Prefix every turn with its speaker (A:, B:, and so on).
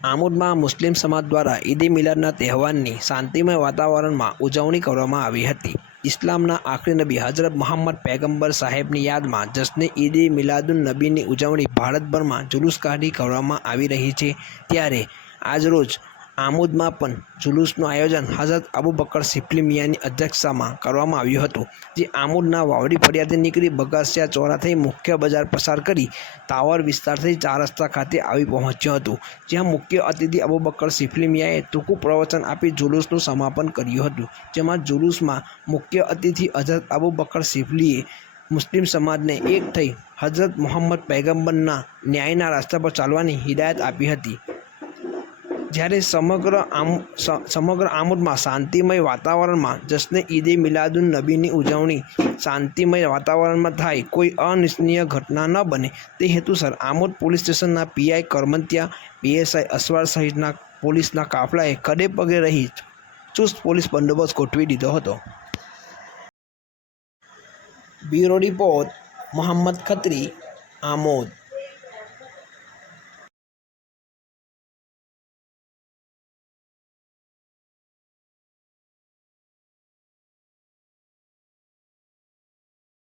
A: આમોદમાં મુસ્લિમ સમાજ દ્વારા ઈદ મિલાદના તહેવારની શાંતિમય વાતાવરણમાં ઉજવણી કરવામાં આવી હતી. ઇસ્લામના આખરી નબી હજરત મોહમ્મદ પૈગંબર સાહેબની યાદમાં જશ્ન ઈદ મિલાદુન નબીની ઉજવણી ભારતભરમાં જુલુસકાઢી કરવામાં આવી રહી છે. ત્યારે આજરોજ આમોદમાં પણ જુલુસનું આયોજન હઝરત અબુ બકર સિફલી મિયાની અધ્યક્ષતામાં કરવામાં આવ્યું હતું, જે આમોદના વાવડી ફળિયાથી નીકળી બગાસિયા ચોરાથી મુખ્ય બજાર પસાર કરી ટાવર વિસ્તારથી ચાર રસ્તા ખાતે આવી પહોંચ્યું હતું, જ્યાં મુખ્ય અતિથિ અબુ બકર સિફલી મિયાએ ટૂંકું પ્રવચન આપી જુલુસનું સમાપન કર્યું હતું, જેમાં જુલુસમાં મુખ્ય અતિથિ હઝરત અબુ બકર સિફલીએ મુસ્લિમ સમાજને એક થઈ હઝરત મોહમ્મદ પૈગંબરના ન્યાયના રસ્તા પર ચાલવાની હિદાયત આપી હતી. જ્યારે સમગ્ર આમ સમગ્ર આમોદમાં શાંતિમય વાતાવરણમાં, જશને ઈદે મિલાદુન નબીની ઉજવણી, શાંતિમય વાતાવરણમાં થાય, કોઈ અનિચ્છનીય ઘટના ન બને, તે હેતુસર આમોદ પોલીસ સ્ટેશનના પીઆઈ કરમંતિયા પીએસઆઈ અસવાર સહિતના પોલીસના કાફલાએ કડે પગે રહી ચુસ્ત પોલીસ બંદોબસ્ત ગોઠવી દીધો હતો. Bureau report, Mohammad Khatri, Amod.